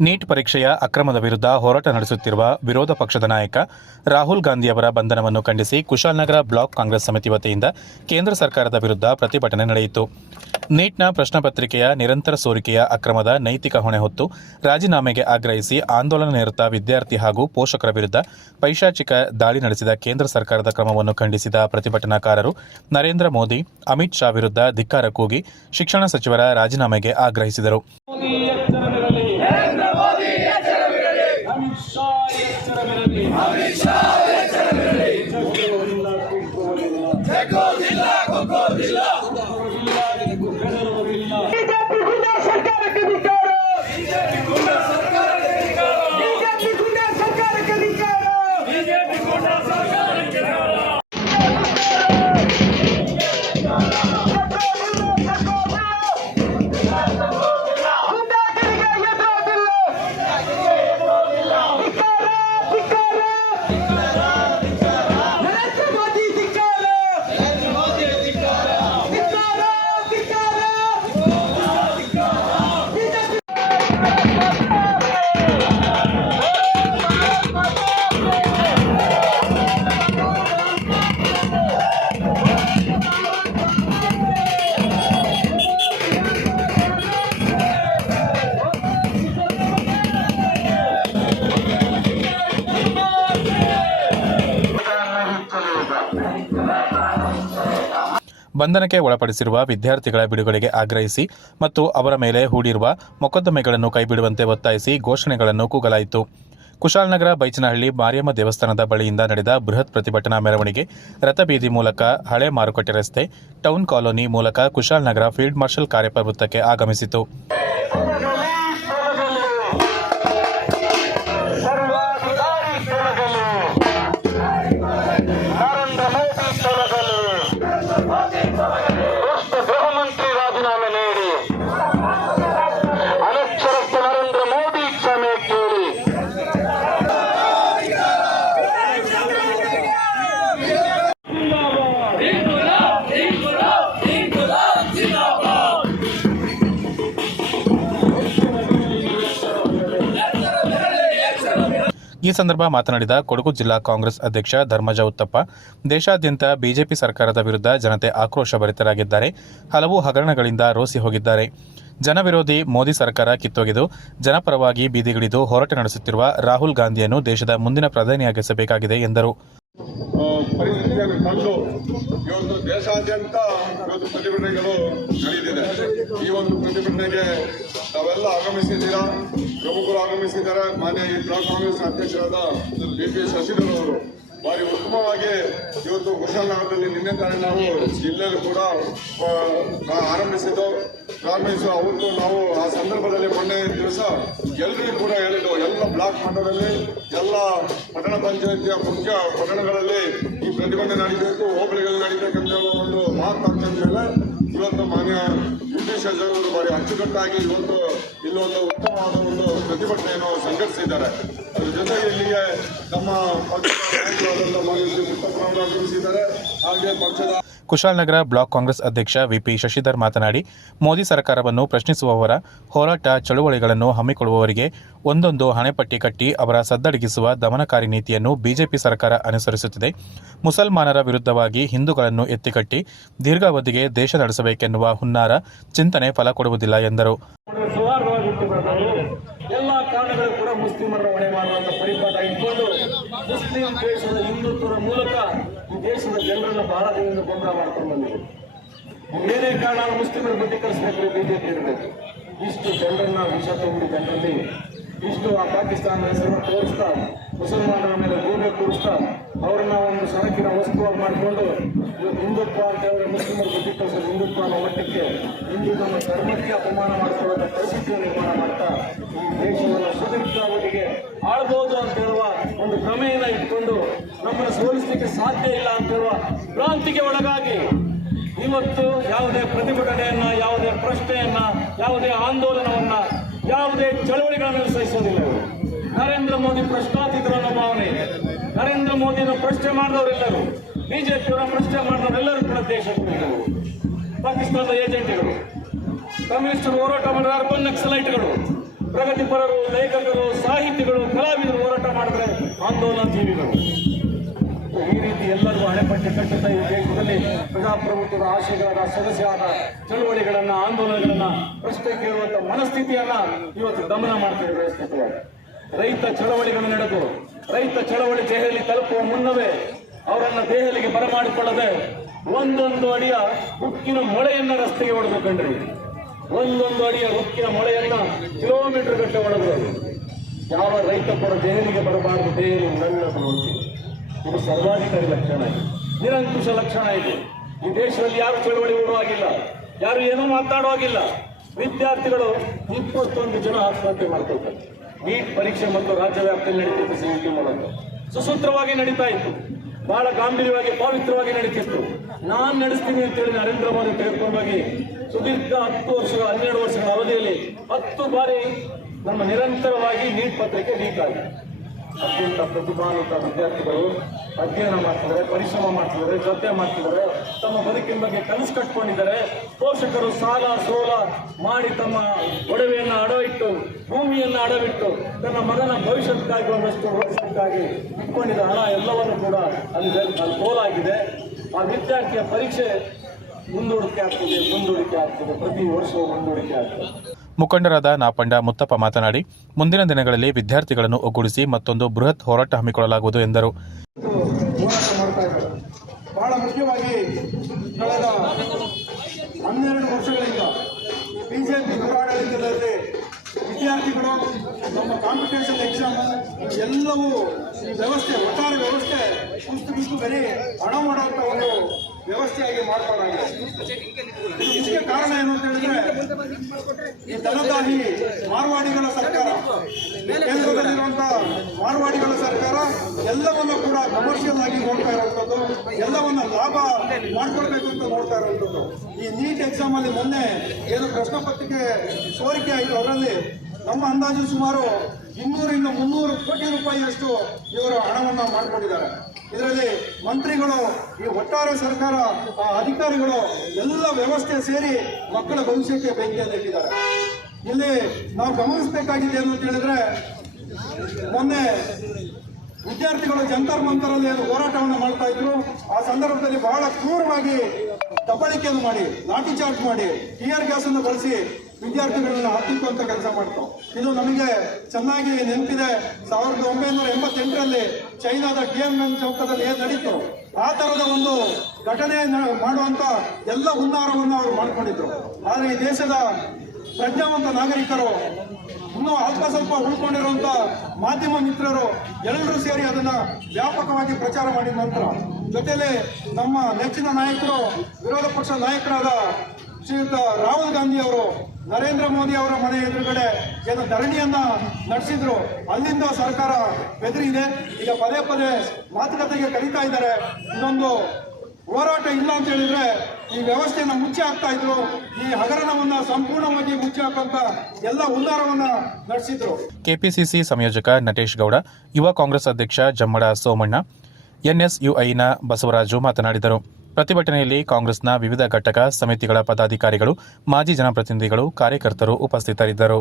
Neat ಪರೀಕ್ಷೆಯ ಅಕ್ರಮದ ವಿರುದ್ಧ ಹೋರಾಟ ನಡೆಸುತ್ತಿರುವ ವಿರೋಧ ಪಕ್ಷದ ನಾಯಕ ರಾಹುಲ್ ಗಾಂಧಿಯವರ ಬಂಧನವನ್ನು ಖಂಡಿಸಿ ಕುಶಾಲನಗರ ಬ್ಲಾಕ್ ಕಾಂಗ್ರೆಸ್ ಸಮಿತಿ ವತಿಯಿಂದ ಕೇಂದ್ರ ಸರ್ಕಾರದ ವಿರುದ್ಧ ಪ್ರತಿಭಟನೆ ನಡೆಯಿತು. ನೀಟ್ನ ಪ್ರಶ್ನಪತ್ರಿಕೆಯ ನಿರಂತರ ಸೋರಿಕೆಯ ಅಕ್ರಮದ ನೈತಿಕ ಹೊಣೆ ಹೊತ್ತು ರಾಜೀನಾಮೆಗೆ ಆಗ್ರಹಿಸಿ ಆಂದೋಲನ ನಿರತ ವಿದ್ಯಾರ್ಥಿ ಹಾಗೂ ಪೋಷಕರ ವಿರುದ್ಧ ಪೈಶಾಚಿಕ ದಾಳಿ ನಡೆಸಿದ ಕೇಂದ್ರ ಸರ್ಕಾರದ ಕ್ರಮವನ್ನು ಖಂಡಿಸಿದ ಪ್ರತಿಭಟನಾಕಾರರು ನರೇಂದ್ರ ಮೋದಿ, ಅಮಿತ್ ಶಾ ವಿರುದ್ಧ ಧಿಕ್ಕಾರ ಕೂಗಿ ಶಿಕ್ಷಣ ಸಚಿವರ ರಾಜೀನಾಮೆಗೆ ಆಗ್ರಹಿಸಿದರು. ಬಂಧನಕ್ಕೆ ಒಳಪಡಿಸಿರುವ ವಿದ್ಯಾರ್ಥಿಗಳ ಬಿಡುಗಡೆಗೆ ಆಗ್ರಹಿಸಿ ಮತ್ತು ಅವರ ಮೇಲೆ ಹೂಡಿರುವ ಮೊಕದ್ದಮೆಗಳನ್ನು ಕೈಬಿಡುವಂತೆ ಒತ್ತಾಯಿಸಿ ಘೋಷಣೆಗಳನ್ನು ಕೂಗಲಾಯಿತು. ಕುಶಾಲನಗರ ಬೈಚನಹಳ್ಳಿ ಮಾರಿಯಮ್ಮ ದೇವಸ್ಥಾನದ ಬಳಿಯಿಂದ ನಡೆದ ಬೃಹತ್ ಪ್ರತಿಭಟನಾ ಮೆರವಣಿಗೆ ರಥಬೀದಿ ಮೂಲಕ ಹಳೆ ಮಾರುಕಟ್ಟೆ ರಸ್ತೆ, ಟೌನ್ ಕಾಲೋನಿ ಮೂಲಕ ಕುಶಾಲನಗರ ಫೀಲ್ಡ್ ಮಾರ್ಷಲ್ ಕಾರ್ಯಪ ವೃತ್ತಕ್ಕೆ ಆಗಮಿಸಿತು. ಈ ಸಂದರ್ಭ ಮಾತನಾಡಿದ ಕೊಡಗು ಜಿಲ್ಲಾ ಕಾಂಗ್ರೆಸ್ ಅಧ್ಯಕ್ಷ ಧರ್ಮಜ ಉತ್ತಪ್ಪ, ದೇಶಾದ್ಯಂತ ಬಿಜೆಪಿ ಸರ್ಕಾರದ ವಿರುದ್ಧ ಜನತೆ ಆಕ್ರೋಶಭರಿತರಾಗಿದ್ದಾರೆ. ಹಲವು ಹಗರಣಗಳಿಂದ ರೋಸಿ ಹೋಗಿದ್ದಾರೆ. ಜನವಿರೋಧಿ ಮೋದಿ ಸರ್ಕಾರ ಕಿತ್ತೊಗೆದು ಜನಪರವಾಗಿ ಬೀದಿಗಿಳಿದು ಹೋರಾಟ ನಡೆಸುತ್ತಿರುವ ರಾಹುಲ್ ಗಾಂಧಿಯನ್ನು ದೇಶದ ಮುಂದಿನ ಪ್ರಧಾನಿಯಾಗಿಸಬೇಕಾಗಿದೆ ಎಂದರು. ಪರಿಸ್ಥಿತಿಯನ್ನು ಕಂಡು ಇವತ್ತು ದೇಶಾದ್ಯಂತ ಇವತ್ತು ಪ್ರತಿಭಟನೆಗಳು ನಡೆದಿದೆ. ಈ ಒಂದು ಪ್ರತಿಭಟನೆಗೆ ತಾವೆಲ್ಲ ಆಗಮಿಸಿದ್ದೀರಾ, ಪ್ರಮುಖರು ಆಗಮಿಸಿದ್ದಾರೆ. ಮಾನ್ಯ ಈ ಬ್ಲಾಕ್ ಕಾಂಗ್ರೆಸ್ ಅಧ್ಯಕ್ಷರಾದ BP ಶಶಿಧರ್ ಅವರು ಭಾರಿ ಉತ್ತಮವಾಗಿ ಇವತ್ತು ಕುಶಾಲನಗರದಲ್ಲಿ ನಿನ್ನೆ ತಾನೇ ನಾವು ಜಿಲ್ಲೆಯಲ್ಲಿ ಕೂಡ ಆರಂಭಿಸಿದ್ದು ಪ್ರಾರಂಭಿಸುವ ಅವತ್ತು ನಾವು ಆ ಸಂದರ್ಭದಲ್ಲಿ ಮೊನ್ನೆ ದಿವಸ ಎಲ್ಲರಿಗೂ ಕೂಡ ಹೇಳಿದ್ದು, ಎಲ್ಲ ಬ್ಲಾಕ್ ಮಟ್ಟದಲ್ಲಿ ಎಲ್ಲ ಪಟ್ಟಣ ಪಂಚಾಯತಿಯ ಮುಖ್ಯ ಪಟ್ಟಣಗಳಲ್ಲಿ ಈ ಪ್ರತಿಭಟನೆ ನಡೀಬೇಕು, ಹೋಬಳಿಗಳು ನಡೀಬೇಕಂತ ಒಂದು ಮಾತಾಡ್ತಾ ಮೇಲೆ ಇವತ್ತು ಮಾನ್ಯ BP ಶಶಿಧರ್ ಅವರು ಭಾರಿ ಅಚ್ಚುಕಟ್ಟಾಗಿ ಇವತ್ತು ಇಲ್ಲೊಂದು ಉತ್ತಮವಾದ ಒಂದು ಪ್ರತಿಭಟನೆಯನ್ನು ಸಂಘಟಿಸಿದ್ದಾರೆ. ಅದ್ರ ಜೊತೆಗೆ ಇಲ್ಲಿಗೆ ನಮ್ಮ ಪಕ್ಷದ ಆಗಮಿಸಿದ್ದಾರೆ. ಹಾಗೆ ಪಕ್ಷದ ಕುಶಾಲನಗರ ಬ್ಲಾಕ್ ಕಾಂಗ್ರೆಸ್ ಅಧ್ಯಕ್ಷ VP ಶಶಿಧರ್ ಮಾತನಾಡಿ, ಮೋದಿ ಸರ್ಕಾರವನ್ನು ಪ್ರಶ್ನಿಸುವವರ ಹೋರಾಟ ಚಳುವಳಿಗಳನ್ನು ಹಮ್ಮಿಕೊಳ್ಳುವವರಿಗೆ ಒಂದೊಂದು ಹಣೆಪಟ್ಟಿ ಕಟ್ಟಿ ಅವರ ಸದ್ದಡಗಿಸುವ ದಮನಕಾರಿ ನೀತಿಯನ್ನು ಬಿಜೆಪಿ ಸರ್ಕಾರ ಅನುಸರಿಸುತ್ತಿದೆ. ಮುಸಲ್ಮಾನರ ವಿರುದ್ಧವಾಗಿ ಹಿಂದೂಗಳನ್ನು ಎತ್ತಿಕಟ್ಟಿ ದೀರ್ಘಾವಧಿಗೆ ದೇಶ ನಡೆಸಬೇಕೆನ್ನುವ ಹುನ್ನಾರ ಚಿಂತನೆ ಫಲ ಕೊಡುವುದಿಲ್ಲ ಎಂದರು. ಎಲ್ಲ ಕಾರಣಗಳು ಕೂಡ ಮುಸ್ಲಿಮರ ಹೊಣೆ ಮಾಡುವಂತ ಪರಿಪಾಠ ಇಟ್ಕೊಂಡು ಮುಸ್ಲಿಂ ದೇಶದ ಹಿಂದುತ್ವದ ಮೂಲಕ ಈ ದೇಶದ ಜನರನ್ನ ಬಹಳ ದಿನದಿಂದ ಗೊಂದಲ ಮಾಡ್ಕೊಂಡು ಬಂದಿದೆ. ಏನೇ ಕಾರಣ ಮುಸ್ಲಿಮರ ಬುದ್ಧಿ ಕಲಿಸಬೇಕು, ಬಿಜೆಪಿ ಇರಬೇಕು. ಇಷ್ಟು ಜನರನ್ನ ವಿಷ ತಗೊಂಡು ಜನರಲ್ಲಿ ಇಷ್ಟು ಆ ಪಾಕಿಸ್ತಾನದ ಹೆಸರನ್ನು ತೋರಿಸ್ತಾ ಮುಸಲ್ಮಾನರ ಮೇಲೆ ಗೂಬೆ ಕೂರಿಸ್ತಾ ಅವ್ರನ್ನ ಒಂದು ಸರಕಿನ ವಸ್ತುವಾಗಿ ಮಾಡಿಕೊಂಡು ಹಿಂದುತ್ವ ಅಂತ ಹೇಳಿದ್ರೆ ಮುಸ್ಲಿಮರ ಬುದ್ಧಿ ಕಲಿಸೋದು ಹಿಂದುತ್ವ ಅನ್ನೋ ಮಟ್ಟಕ್ಕೆ ಹಿಂದೂ ನಮ್ಮ ಧರ್ಮಕ್ಕೆ ಅಪಮಾನ ಮಾಡಿಕೊಳ್ಳುವಂಥ ಪರಿಸ್ಥಿತಿಯನ್ನು ನಿರ್ಮಾಣ ಮಾಡ್ತಾ ಈ ದೇಶವನ್ನು ಸುದೀರ್ಘಾವಧಿಗೆ ಆಳ್ಬೋದು ಅಂತ ಹೇಳುವ ಒಂದು ಭ್ರಮೆಯನ್ನು ಇಟ್ಕೊಂಡು ನಮ್ಮನ್ನು ಸೋಲಿಸಲಿಕ್ಕೆ ಸಾಧ್ಯ ಇಲ್ಲ ಅಂತ ಹೇಳುವ ಭ್ರಾಂತಿಗೆ ಒಳಗಾಗಿ ಇವತ್ತು ಯಾವುದೇ ಪ್ರತಿಭಟನೆಯನ್ನ, ಯಾವುದೇ ಪ್ರಶ್ನೆಯನ್ನ, ಯಾವುದೇ ಆಂದೋಲನವನ್ನ, ಯಾವುದೇ ಚಳವಳಿಗಳನ್ನು ಸಹಿಸೋದಿಲ್ಲ. ನರೇಂದ್ರ ಮೋದಿ ಪ್ರಶ್ನಾತೀತರ ಭಾವನೆ ಇದೆ. ನರೇಂದ್ರ ಮೋದಿಯನ್ನು ಪ್ರಶ್ನೆ ಮಾಡಿದವರೆಲ್ಲರೂ, ಬಿಜೆಪಿಯವರ ಪ್ರಶ್ನೆ ಮಾಡಿದವರೆಲ್ಲರೂ ಕೂಡ ದೇಶದ್ರೋಹಿಗಳು, ಪಾಕಿಸ್ತಾನದ ಏಜೆಂಟ್ಗಳು, ಕಮ್ಯುನಿಸ್ಟರು ಹೋರಾಟ ಮಾಡಿದ ಅರ್ಬನ್ ನಕ್ಸಲೈಟ್ಗಳು, ಪ್ರಗತಿಪರರು, ಲೇಖಕರು, ಸಾಹಿತಿಗಳು, ಕಲಾವಿದರು ಹೋರಾಟ ಮಾಡಿದ್ರೆ ಆಂದೋಲನ ಜೀವಿಗಳು. ಈ ರೀತಿ ಎಲ್ಲರಿಗೂ ಹಣೆಪಟ್ಟಿ ಕಟ್ಟುತ್ತಾ ಈ ದೇಶದಲ್ಲಿ ಪ್ರಜಾಪ್ರಭುತ್ವದ ಆಶಯಗಳಾದ ಸದಸ್ಯವಾದ ಚಳುವಳಿಗಳನ್ನ, ಆಂದೋಲನಗಳನ್ನ ಪ್ರಶ್ನೆ ಕೇಳುವಂತ ಮನಸ್ಥಿತಿಯನ್ನ ಇವತ್ತು ದಮನ ಮಾಡ್ತಿದೆ ವ್ಯವಸ್ಥಿತವಾಗಿ. ರೈತ ಚಳವಳಿಗಳು ನಡೆದು ರೈತ ಚಳವಳಿ ದೆಹಲಿ ತಲುಪುವ ಮುನ್ನವೇ ಅವರನ್ನ ದೆಹಲಿಗೆ ಬರಮಾಡಿಕೊಳ್ಳದೆ ಒಂದೊಂದು ಅಡಿಯ ಉಕ್ಕಿನ ಮೊಳೆಯನ್ನ ರಸ್ತೆಗೆ ಹೊಡೆದು ಕಂಡ್ರಿ. ಒಂದೊಂದು ಅಡಿಯ ಉಕ್ಕಿನ ಮೊಳೆಯನ್ನ ಕಿಲೋಮೀಟರ್ ಗಟ್ಟೆ ಹೊಡೆದ್ರು. ಯಾವ ರೈತ ಕೂಡ ದೆಹಲಿಗೆ ಬರಬಾರದು, ದೆಹಲಿ ನನ್ನದು. ಇದು ಸರ್ವಾಧಿಕಾರಿ ಲಕ್ಷಣ, ನಿರಂಕುಶ ಲಕ್ಷಣ ಇದೆ. ಈ ದೇಶದಲ್ಲಿ ಯಾರು ಚಳವಳಿ ಹೂಡುವಾಗಿಲ್ಲ, ಯಾರು ಏನೂ ಮಾತಾಡುವಾಗಿಲ್ಲ. ವಿದ್ಯಾರ್ಥಿಗಳು 21 ಜನ ಆತ್ಮಹತ್ಯೆ ಮಾಡ್ಕೊಳ್ತಾರೆ. ನೀಟ್ ಪರೀಕ್ಷೆ ಮತ್ತು ರಾಜ್ಯ ವ್ಯಾಪ್ತಿಯಲ್ಲಿ ನಡೀತಿತ್ತು. CET ಮೂಲಕ ಸುಸೂತ್ರವಾಗಿ ನಡೀತಾ ಇತ್ತು, ಬಹಳ ಗಾಂಭೀರ್ಯವಾಗಿ ಪವಿತ್ರವಾಗಿ ನಡೀತಿತ್ತು. ನಾನ್ ನಡೆಸ್ತೀನಿ ಅಂತೇಳಿ ನರೇಂದ್ರ ಮೋದಿ ತೆಗೆದುಕೊಂಡೋಗಿ ಸುದೀರ್ಘ 10 ವರ್ಷಗಳ 12 ವರ್ಷಗಳ ಅವಧಿಯಲ್ಲಿ 10 ಬಾರಿ ನಮ್ಮ ನಿರಂತರವಾಗಿ ನೀಟ್ ಪತ್ರಿಕೆ ಲೀಕ್ ಆಗಿದೆ. ಅತ್ಯಂತ ಪ್ರತಿಭಾನ್ವಿತ ವಿದ್ಯಾರ್ಥಿಗಳು ಅಧ್ಯಯನ ಮಾಡ್ತಿದ್ದಾರೆ, ಪರಿಶ್ರಮ ಮಾಡ್ತಿದ್ದಾರೆ, ಶ್ರದ್ಧೆ ಮಾಡ್ತಿದ್ದಾರೆ, ತಮ್ಮ ಬದುಕಿನ ಬಗ್ಗೆ ಕನಸು ಕಟ್ಕೊಂಡಿದ್ದಾರೆ. ಪೋಷಕರು ಸಾಲ ಸೋಲ ಮಾಡಿ ತಮ್ಮ ಒಡವೆಯನ್ನು ಅಡವಿಟ್ಟು, ಭೂಮಿಯನ್ನು ಅಡವಿಟ್ಟು ತನ್ನ ಮಗನ ಭವಿಷ್ಯಕ್ಕಾಗಿ ಒಂದಷ್ಟು ವರ್ಷಕ್ಕಾಗಿ ಇಟ್ಕೊಂಡಿದ್ದ ಹಣ ಎಲ್ಲವನ್ನು ಕೂಡ ಅಲ್ಲಿ ಪೋಲಾಗಿದೆ. ಆ ವಿದ್ಯಾರ್ಥಿಯ ಪರೀಕ್ಷೆ ಮುಂದೂಡಿಕೆ ಆಗ್ತದೆ, ಪ್ರತಿ ವರ್ಷವೂ ಮುಂದೂಡಿಕೆ ಆಗ್ತದೆ. ಮುಖಂಡರಾದ ನಾಪಂಡ ಮುತ್ತಪ್ಪ ಮಾತನಾಡಿ, ಮುಂದಿನ ದಿನಗಳಲ್ಲಿ ವಿದ್ಯಾರ್ಥಿಗಳನ್ನು ಒಗ್ಗೂಡಿಸಿ ಮತ್ತೊಂದು ಬೃಹತ್ ಹೋರಾಟ ಹಮ್ಮಿಕೊಳ್ಳಲಾಗುವುದು ಎಂದರು. ಹೋರಾಟ ಮಾಡ್ತಾ ಇದ್ದಾರೆ. ಬಹಳ ಮುಖ್ಯವಾಗಿ ಕಳೆದ 12 ವರ್ಷಗಳಿಂದ ಬಿಜೆಪಿ ದುರಾಡಳಿತದಲ್ಲಿ ವಿದ್ಯಾರ್ಥಿಗಳು ನಮ್ಮ ಕಾಂಪಿಟೇಷನ್ ಎಕ್ಸಾಮ್ ಎಲ್ಲವೂ ಈ ವ್ಯವಸ್ಥೆ, ಒಟ್ಟಾರೆ ವ್ಯವಸ್ಥೆ ಪುಸ್ತಕಕ್ಕೂ ಬರೀ ಹಣ ಮಾಡುವಂಥ ಒಂದು ವ್ಯವಸ್ಥೆಯಾಗಿ ಮಾಡ್ಕೊಳ್ಳಾಗಿದೆ. ಇದಕ್ಕೆ ಕಾರಣ ಏನು ಅಂತ ಹೇಳಿದ್ರೆ, ಈ ದನದಾಹಿ ಮಾರ್ವಾಡಿಗಳ ಸರ್ಕಾರ, ಕೇಂದ್ರದಲ್ಲಿರುವಂತಹ ಮಾರ್ವಾಡಿಗಳ ಸರ್ಕಾರ ಎಲ್ಲವನ್ನೂ ಕೂಡ ಕಮರ್ಷಿಯಲ್ ಆಗಿ ನೋಡ್ತಾ ಇರುವಂಥದ್ದು, ಎಲ್ಲವನ್ನ ಲಾಭ ಮಾಡ್ಕೊಳ್ಬೇಕು ಅಂತ ನೋಡ್ತಾ ಇರುವಂಥದ್ದು. ಈ ನೀಟ್ ಎಕ್ಸಾಮ್ ಅಲ್ಲಿ ಮೊನ್ನೆ ಏನು ಪ್ರಶ್ನೆ ಪತ್ರಿಕೆ ಸೋರಿಕೆ ಆಯಿತು, ಅದರಲ್ಲಿ ನಮ್ಮ ಅಂದಾಜು ಸುಮಾರು 200 - 300 ಕೋಟಿ ರೂಪಾಯಿಯಷ್ಟು ಇವರು ಹಣವನ್ನು ಮಾಡಿಕೊಂಡಿದ್ದಾರೆ. ಇದರಲ್ಲಿ ಮಂತ್ರಿಗಳು, ಈ ಒಟ್ಟಾರೆ ಸರ್ಕಾರ, ಅಧಿಕಾರಿಗಳು ಎಲ್ಲ ವ್ಯವಸ್ಥೆ ಸೇರಿ ಮಕ್ಕಳ ಭವಿಷ್ಯಕ್ಕೆ ಬೆಂಕಿಯನ್ನು ಇಟ್ಟಿದ್ದಾರೆ. ಇಲ್ಲಿ ನಾವು ಗಮನಿಸಬೇಕಾಗಿದೆ ಏನು ಅಂತ ಹೇಳಿದ್ರೆ, ಮೊನ್ನೆ ವಿದ್ಯಾರ್ಥಿಗಳು ಜಂತರ್ ಮಂತರಲ್ಲಿ ಏನು ಹೋರಾಟವನ್ನು ಮಾಡ್ತಾ ಇದ್ರು, ಆ ಸಂದರ್ಭದಲ್ಲಿ ಬಹಳ ಕ್ರೂರವಾಗಿ ದಬ್ಬಾಳಿಕೆಯನ್ನು ಮಾಡಿ, ಲಾಠಿ ಚಾರ್ಜ್ ಮಾಡಿ, ಟಿಯರ್ ಗ್ಯಾಸ್ ಅನ್ನು ಬಳಸಿ ವಿದ್ಯಾರ್ಥಿಗಳನ್ನ ಹತ್ತಿಕ್ಕುವಂತ ಕೆಲಸ ಮಾಡ್ತು. ಇದು ನಮಗೆ ಚೆನ್ನಾಗಿ ನೆನಪಿದೆ. 1988ರಲ್ಲಿ ಚೈನಾದ ಟಿಯನ್ಮೆನ್ ಚೌಕದಲ್ಲಿ ಏನು ನಡೀತು, ಆ ತರದ ಒಂದು ಘಟನೆ ಮಾಡುವಂತ ಎಲ್ಲ ಹುನ್ನಾರವನ್ನು ಅವರು ಮಾಡ್ಕೊಂಡಿದ್ರು. ಆದರೆ ಈ ದೇಶದ ಪ್ರಜ್ಞಾವಂತ ನಾಗರಿಕರು, ಇನ್ನೂ ಅಲ್ಪ ಸ್ವಲ್ಪ ಉಳ್ಕೊಂಡಿರುವಂತ ಮಾಧ್ಯಮ ಮಿತ್ರರು ಎಲ್ಲರೂ ಸೇರಿ ಅದನ್ನ ವ್ಯಾಪಕವಾಗಿ ಪ್ರಚಾರ ಮಾಡಿದ ನಂತರ, ಜೊತೆಲಿ ನಮ್ಮ ನೆಚ್ಚಿನ ನಾಯಕರು, ವಿರೋಧ ಪಕ್ಷ ನಾಯಕರಾದ ಶ್ರೀಯುತ ರಾಹುಲ್ ಗಾಂಧಿ ಅವರು ನರೇಂದ್ರ ಮೋದಿ ಅವರ ಮನೆ ಎದುರುಗಡೆ ಏನು ಧರಣಿಯನ್ನ ನಡೆಸಿದ್ರು, ಅಲ್ಲಿಂದ ಸರ್ಕಾರ ಬೆದರಿದೆ. ಈಗ ಪದೇ ಪದೇ ಮಾತುಕತೆಗೆ ಕರೀತಾ ಇದ್ದಾರೆ. ಇನ್ನೊಂದು ಹೋರಾಟ ಇಲ್ಲ ಅಂತ ಹೇಳಿದ್ರೆ ಈ ವ್ಯವಸ್ಥೆಯನ್ನ ಮುಚ್ಚಿ ಹಾಕ್ತಾ ಇದ್ರು. ಈ ಹಗರಣವನ್ನ ಸಂಪೂರ್ಣವಾಗಿ ಮುಚ್ಚಿ ಹಾಕುವಂತ ಎಲ್ಲ ಹುನ್ನಾರವನ್ನ ನಡೆಸಿದ್ರು. ಕೆಪಿಸಿಸಿ ಸಂಯೋಜಕ ನಟೇಶ್ ಗೌಡ, ಯುವ ಕಾಂಗ್ರೆಸ್ ಅಧ್ಯಕ್ಷ ಜಮ್ಮಡ ಸೋಮಣ್ಣ, ಎನ್ಎಸ್ಯುಐನ ಬಸವರಾಜು ಮಾತನಾಡಿದರು. ಪ್ರತಿಭಟನೆಯಲ್ಲಿ ಕಾಂಗ್ರೆಸ್ನ ವಿವಿಧ ಘಟಕ ಸಮಿತಿಗಳ ಪದಾಧಿಕಾರಿಗಳು, ಮಾಜಿ ಜನಪ್ರತಿನಿಧಿಗಳು, ಕಾರ್ಯಕರ್ತರು ಉಪಸ್ಥಿತರಿದ್ದರು.